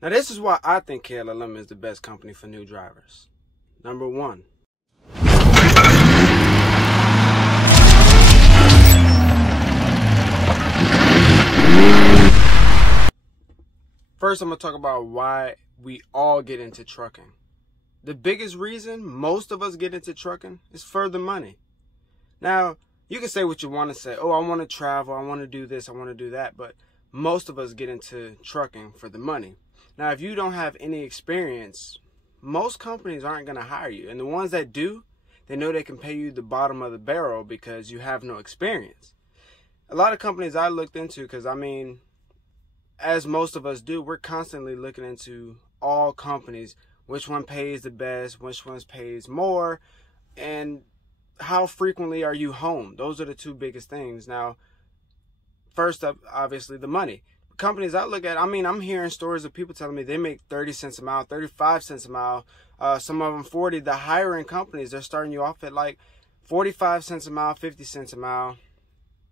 Now this is why I think KLLM is the best company for new drivers. Number one, first I'm going to talk about why we all get into trucking. The biggest reason most of us get into trucking is for the money. Now, you can say what you want to say. Oh, I want to travel, I want to do this, I want to do that. But most of us get into trucking for the money. Now, if you don't have any experience, most companies aren't going to hire you. And the ones that do, they know they can pay you the bottom of the barrel because you have no experience. A lot of companies I looked into, because I mean, as most of us do, we're constantly looking into all companies, which one pays the best, which one pays more, and how frequently are you home? Those are the two biggest things. Now, first up, obviously, the money. Companies I look at, I mean, I'm hearing stories of people telling me they make 30 cents a mile, 35 cents a mile, some of them 40. The higher end companies, they're starting you off at like 45 cents a mile, 50 cents a mile.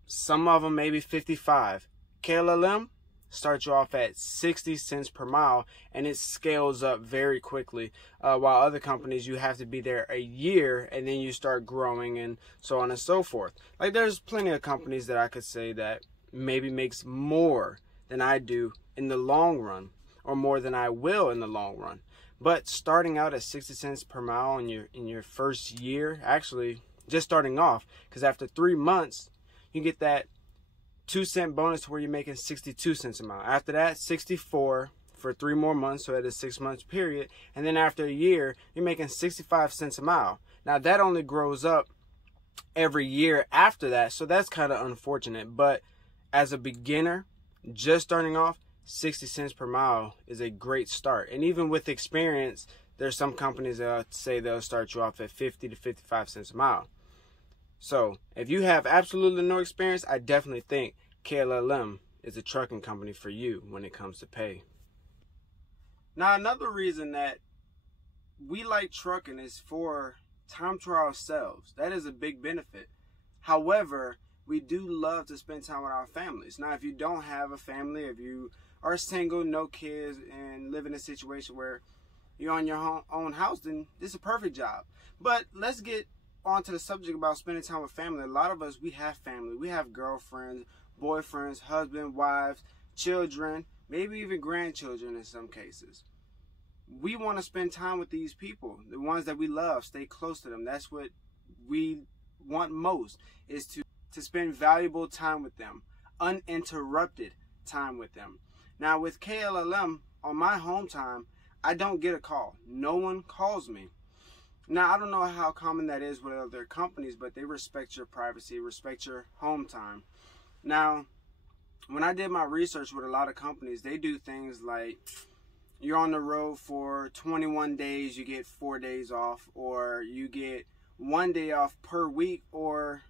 Some of them maybe 55. KLLM starts you off at 60 cents per mile, and it scales up very quickly. While other companies, you have to be there a year, and then you start growing and so on and so forth. Like, there's plenty of companies that I could say that maybe makes more than I do in the long run, or more than I will in the long run. But starting out at 60 cents per mile in your first year, actually just starting off, because after 3 months, you get that 2-cent bonus to where you're making 62 cents a mile. After that, 64 for 3 more months, so at a 6-month period. And then after a year, you're making 65 cents a mile. Now that only grows up every year after that, so that's kind of unfortunate. But as a beginner, just starting off, 60 cents per mile is a great start. And even with experience, there's some companies that say they'll start you off at 50 to 55 cents a mile. So if you have absolutely no experience, I definitely think KLLM is a trucking company for you when it comes to pay. Now, another reason that we like trucking is for time to ourselves. That is a big benefit. However, we do love to spend time with our families. Now, if you don't have a family, if you are single, no kids, and live in a situation where you're on your own house, then this is a perfect job. But let's get on to the subject about spending time with family. A lot of us, we have family. We have girlfriends, boyfriends, husband, wives, children, maybe even grandchildren in some cases. We want to spend time with these people, the ones that we love, stay close to them. That's what we want most, is to spend valuable time with them, uninterrupted time with them. Now with KLLM, on my home time, I don't get a call. No one calls me. Now, I don't know how common that is with other companies, but they respect your privacy, respect your home time. Now, when I did my research with a lot of companies, they do things like you're on the road for 21 days, you get 4 days off, or you get 1 day off per week, or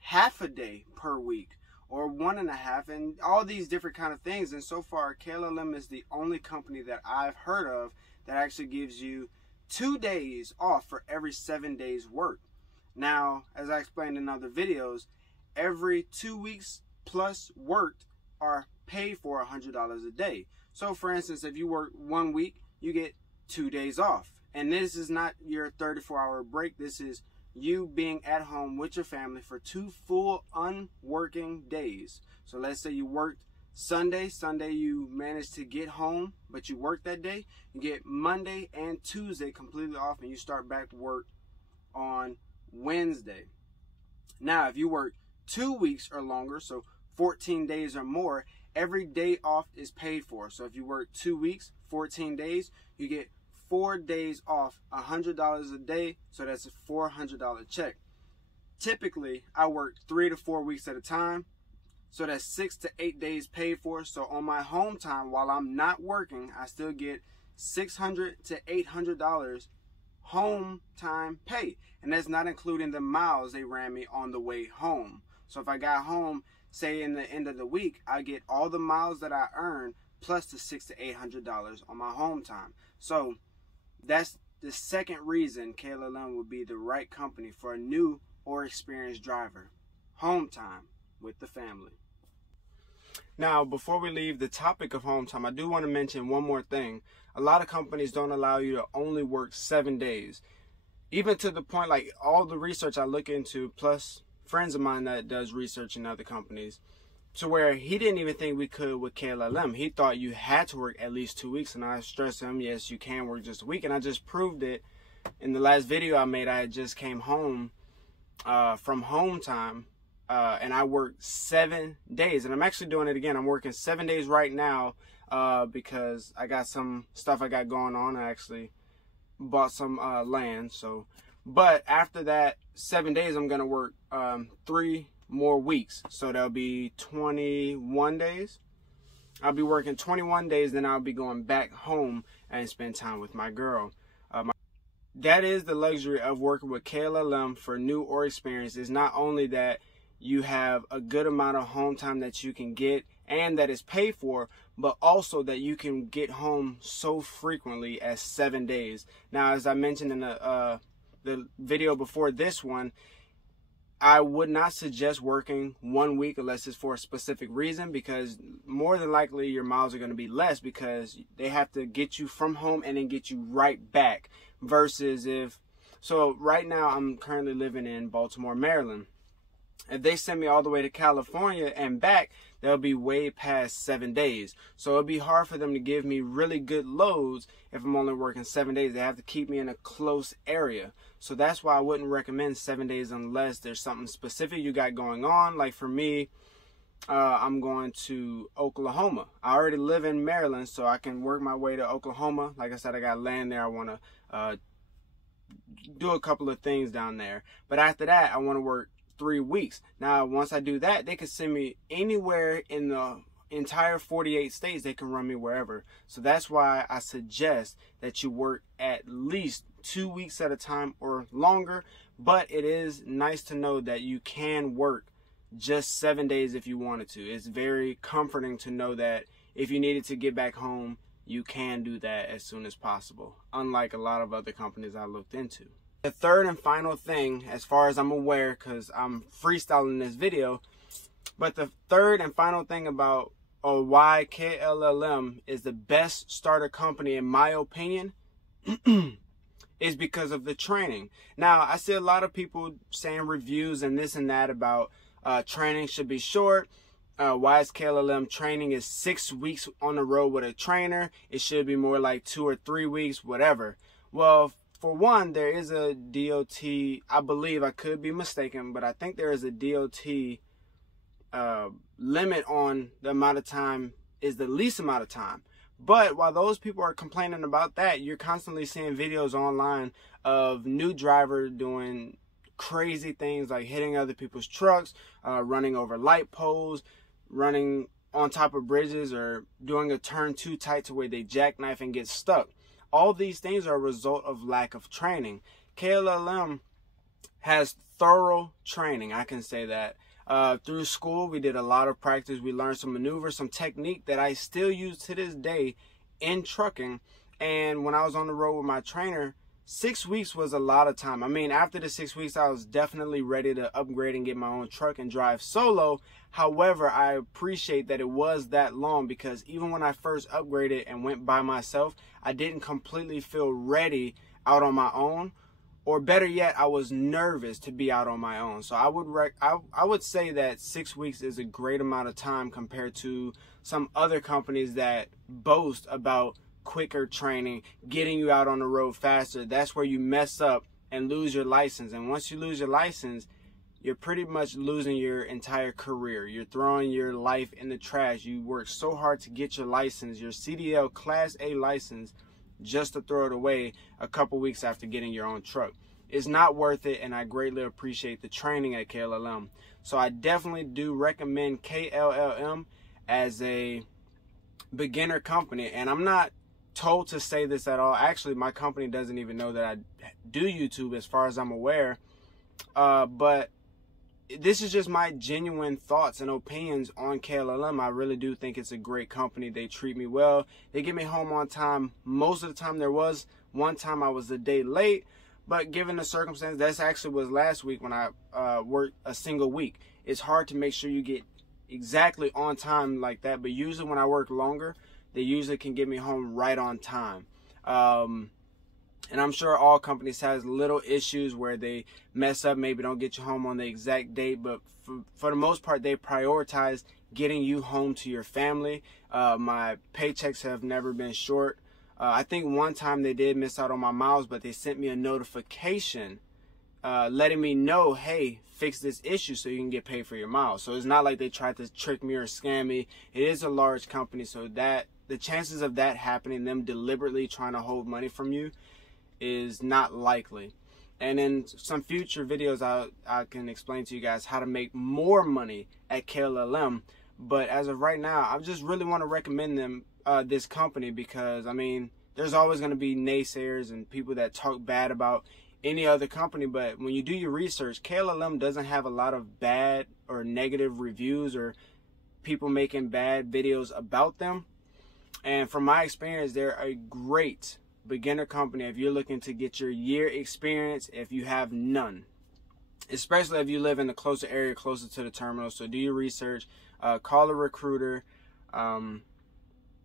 half a day per week, or 1.5, and all these different kind of things. And so far, KLLM is the only company that I've heard of that actually gives you 2 days off for every 7 days work. Now, as I explained in other videos, every 2 weeks plus worked are paid for $100 a day. So for instance, if you work 1 week, you get 2 days off. And this is not your 34-hour break. This is you being at home with your family for 2 full unworking days. So let's say you worked Sunday you managed to get home, but you work that day. You get Monday and Tuesday completely off, and you start back work on Wednesday. Now, if you work 2 weeks or longer, so 14 days or more, every day off is paid for. So if you work 2 weeks, 14 days, you get 4 days off, $100 a day, so that's a $400 check. Typically, I work 3 to 4 weeks at a time, so that's 6 to 8 days paid for. So on my home time, while I'm not working, I still get $600 to $800 home time pay. And that's not including the miles they ran me on the way home. So if I got home, say in the end of the week, I get all the miles that I earned plus the $600 to $800 on my home time. So that's the second reason KLLM would be the right company for a new or experienced driver. Home time with the family. Now, before we leave the topic of home time, I do want to mention one more thing. A lot of companies don't allow you to only work 7 days. Even to the point, like all the research I look into, plus friends of mine that does research in other companies, to where he didn't even think we could with KLLM. He thought you had to work at least 2 weeks, and I stressed him, yes, you can work just a week, and I just proved it. In the last video I made, I had just came home from home time, and I worked 7 days, and I'm actually doing it again. I'm working 7 days right now because I got some stuff I got going on. I actually bought some land, but after that 7 days, I'm gonna work 3 more weeks, so there'll be 21 days. I'll be working 21 days, then I'll be going back home and spend time with my girl. That is the luxury of working with KLLM for new or experienced. Is not only that you have a good amount of home time that you can get and that is paid for, but also that you can get home so frequently as 7 days. Now, as I mentioned in the video before this one, I would not suggest working 1 week unless it's for a specific reason, because more than likely your miles are going to be less because they have to get you from home and then get you right back. Versus so right now I'm currently living in Baltimore, Maryland. If they send me all the way to California and back, they'll be way past 7 days. So it'll be hard for them to give me really good loads if I'm only working 7 days. They have to keep me in a close area. So that's why I wouldn't recommend 7 days unless there's something specific you got going on. Like for me, I'm going to Oklahoma. I already live in Maryland, so I can work my way to Oklahoma. Like I said, I got land there. I want to do a couple of things down there. But after that, I want to work 3 weeks. Now, once I do that, they can send me anywhere in the entire 48 states. They can run me wherever. So that's why I suggest that you work at least 2 weeks at a time or longer. But it is nice to know that you can work just 7 days if you wanted to. It's very comforting to know that if you needed to get back home, you can do that as soon as possible, unlike a lot of other companies I looked into. The third and final thing, as far as I'm aware, because I'm freestyling this video, but the third and final thing about why KLLM is the best starter company in my opinion is because of the training. Now, I see a lot of people saying reviews and this and that about training should be short. Why is KLLM training is 6 weeks on the road with a trainer? It should be more like 2 or 3 weeks, whatever. Well, for one, there is a DOT, I believe, I could be mistaken, but I think there is a DOT limit on the amount of time is the least amount of time. But while those people are complaining about that, you're constantly seeing videos online of new drivers doing crazy things like hitting other people's trucks, running over light poles, running on top of bridges, or doing a turn too tight to where they jackknife and get stuck. All these things are a result of lack of training. KLLM has thorough training, I can say that. Through school, we did a lot of practice. We learned some maneuvers, some technique that I still use to this day in trucking. And when I was on the road with my trainer, 6 weeks was a lot of time. I mean, after the 6 weeks, I was definitely ready to upgrade and get my own truck and drive solo. However, I appreciate that it was that long, because even when I first upgraded and went by myself, I didn't completely feel ready out on my own. Or better yet, I was nervous to be out on my own. So I would say that 6 weeks is a great amount of time compared to some other companies that boast about quicker training, getting you out on the road faster. That's where you mess up and lose your license. And once you lose your license, you're pretty much losing your entire career. You're throwing your life in the trash. You worked so hard to get your license, your CDL Class A license, just to throw it away a couple weeks after getting your own truck. It's not worth it, and I greatly appreciate the training at KLLM. So I definitely do recommend KLLM as a beginner company. And I'm not told to say this at all. Actually, my company doesn't even know that I do YouTube as far as I'm aware. But this is just my genuine thoughts and opinions on KLLM. I really do think it's a great company. They treat me well. They get me home on time. Most of the time, there was one time I was a day late, but given the circumstance, that's actually was last week when I worked a single week. It's hard to make sure you get exactly on time like that, but usually when I work longer, they usually can get me home right on time. And I'm sure all companies has little issues where they mess up, maybe don't get you home on the exact date, but for the most part, they prioritize getting you home to your family. My paychecks have never been short. I think one time they did miss out on my miles, but they sent me a notification letting me know, hey, fix this issue so you can get paid for your miles. So it's not like they tried to trick me or scam me. It is a large company, so that the chances of that happening, them deliberately trying to hold money from you, is not likely. And in some future videos, I can explain to you guys how to make more money at KLLM. But as of right now, I just really want to recommend them, this company, because I mean, there's always going to be naysayers and people that talk bad about any other company. But when you do your research, KLLM doesn't have a lot of bad or negative reviews or people making bad videos about them. And from my experience, they're a great beginner company if you're looking to get your year experience if you have none, especially if you live in a closer area, closer to the terminal. So do your research, call a recruiter,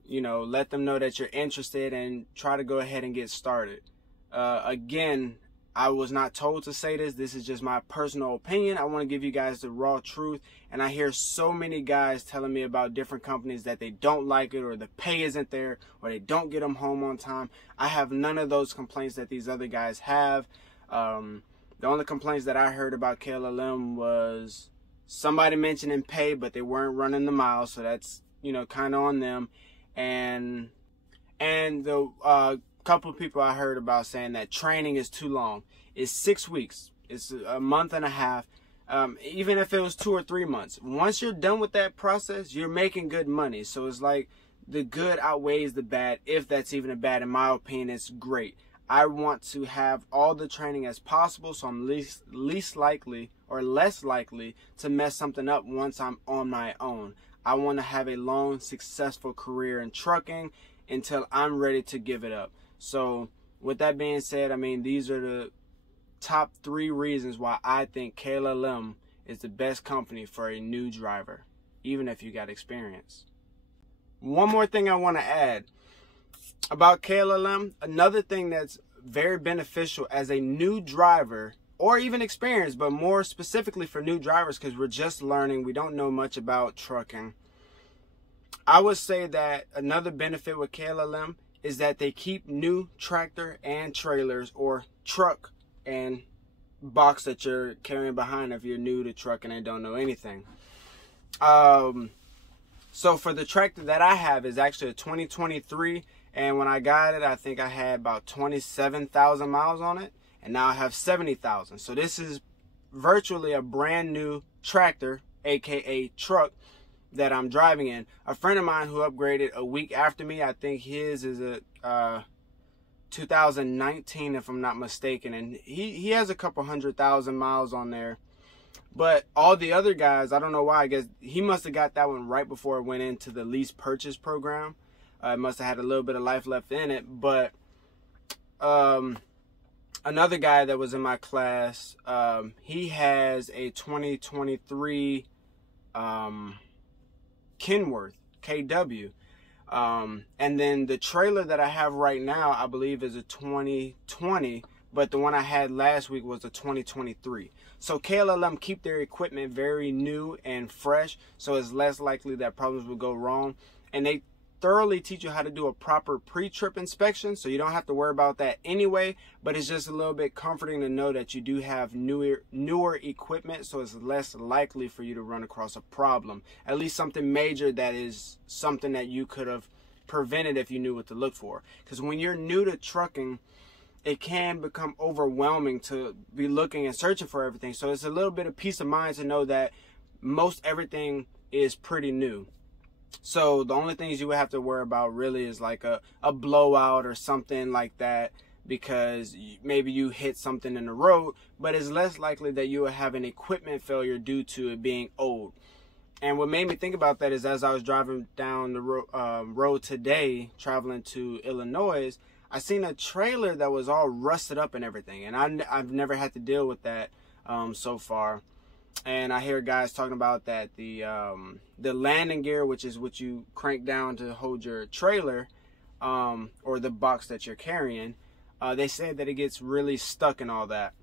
you know, let them know that you're interested and try to go ahead and get started. Again, I was not told to say this. This is just my personal opinion. I want to give you guys the raw truth. And I hear so many guys telling me about different companies that they don't like it, or the pay isn't there, or they don't get them home on time. I have none of those complaints that these other guys have. The only complaints that I heard about KLLM was somebody mentioning pay, but they weren't running the miles. So that's, you know, kind of on them. And the couple of people I heard about saying that training is too long. It's 6 weeks. It's a month and a half. Even if it was 2 or 3 months, once you're done with that process, you're making good money. So it's like the good outweighs the bad, if that's even a bad. In my opinion, it's great. I want to have all the training as possible, so I'm least likely or less likely to mess something up once I'm on my own. I want to have a long, successful career in trucking until I'm ready to give it up. So with that being said, I mean, these are the top 3 reasons why I think KLLM is the best company for a new driver, even if you got experience. One more thing I want to add about KLLM, another thing that's very beneficial as a new driver, or even experienced, but more specifically for new drivers, because we're just learning, we don't know much about trucking. I would say that another benefit with KLLM is that they keep new tractor and trailers, or truck and box that you're carrying behind if you're new to trucking and don't know anything. So for the tractor that I have is actually a 2023, and when I got it, I think I had about 27,000 miles on it, and now I have 70,000. So this is virtually a brand new tractor, aka truck, that I'm driving in. A friend of mine who upgraded a week after me, I think his is a 2019 if I'm not mistaken, and he has a couple 100,000 miles on there. But all the other guys, I don't know why, I guess he must have got that one right before it went into the lease purchase program. It must have had a little bit of life left in it. But another guy that was in my class, he has a 2023 Kenworth KW, and then the trailer that I have right now, I believe, is a 2020, but the one I had last week was a 2023. So KLLM keep their equipment very new and fresh, so it's less likely that problems will go wrong. And they thoroughly teach you how to do a proper pre-trip inspection, so you don't have to worry about that anyway. But it's just a little bit comforting to know that you do have newer equipment, so it's less likely for you to run across a problem, at least something major that is something that you could have prevented if you knew what to look for. Because when you're new to trucking, it can become overwhelming to be looking and searching for everything. So it's a little bit of peace of mind to know that most everything is pretty new. So the only things you would have to worry about really is like a blowout or something like that, because maybe you hit something in the road, but it's less likely that you will have an equipment failure due to it being old. And what made me think about that is as I was driving down the road today, traveling to Illinois, I seen a trailer that was all rusted up and everything. And I've never had to deal with that so far. And I hear guys talking about that the landing gear, which is what you crank down to hold your trailer, or the box that you're carrying, they said that it gets really stuck and all that.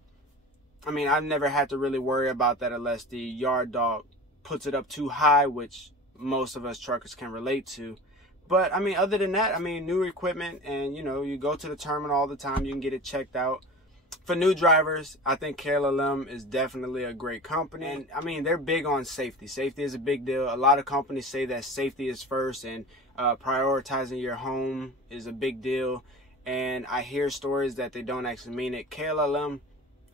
I mean, I've never had to really worry about that unless the yard dog puts it up too high, which most of us truckers can relate to. But I mean, other than that, I mean, new equipment, and you know, you go to the terminal all the time, you can get it checked out. For new drivers, I think KLLM is definitely a great company. And I mean, they're big on safety. Safety is a big deal. A lot of companies say that safety is first, and prioritizing your home is a big deal. And I hear stories that they don't actually mean it. KLLM,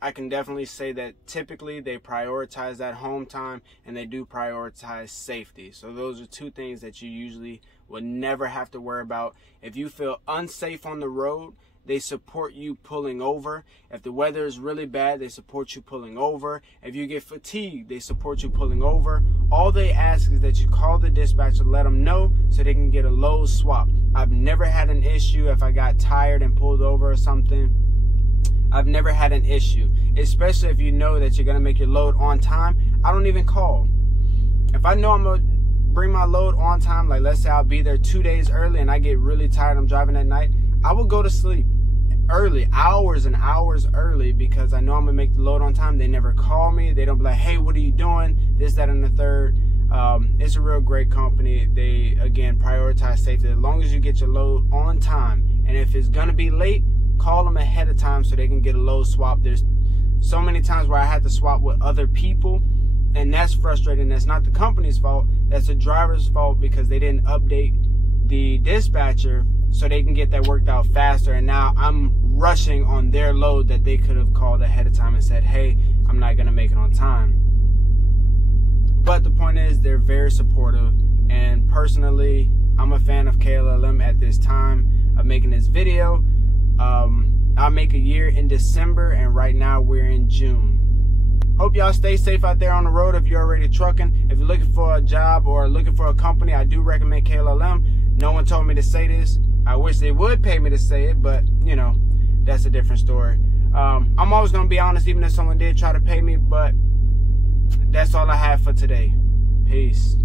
I can definitely say that typically they prioritize that home time, and they do prioritize safety. So those are two things that you usually would never have to worry about. If you feel unsafe on the road, they support you pulling over. If the weather is really bad, they support you pulling over. If you get fatigued, they support you pulling over. All they ask is that you call the dispatcher, let them know so they can get a load swap. I've never had an issue if I got tired and pulled over or something. I've never had an issue, especially if you know that you're going to make your load on time. I don't even call. If I know I'm going to bring my load on time, like let's say I'll be there 2 days early and I get really tired, I'm driving at night, I will go to sleep early, hours and hours early, because I know I'm gonna make the load on time. They never call me. They don't be like, hey, what are you doing? This, that, and the third. It's a real great company. They, again, prioritize safety. As long as you get your load on time, and if it's gonna be late, call them ahead of time so they can get a load swap. There's so many times where I had to swap with other people, and that's frustrating. That's not the company's fault. That's the driver's fault, because they didn't update the dispatcher so they can get that worked out faster. And now I'm rushing on their load that they could have called ahead of time and said, hey, I'm not going to make it on time. But the point is, they're very supportive. And personally, I'm a fan of KLLM at this time of making this video. I'll make a year in December, and right now we're in June. Hope y'all stay safe out there on the road if you're already trucking. If you're looking for a job or looking for a company, I do recommend KLLM. No one told me to say this. I wish they would pay me to say it, but you know, that's a different story. I'm always going to be honest, even if someone did try to pay me, but that's all I have for today. Peace.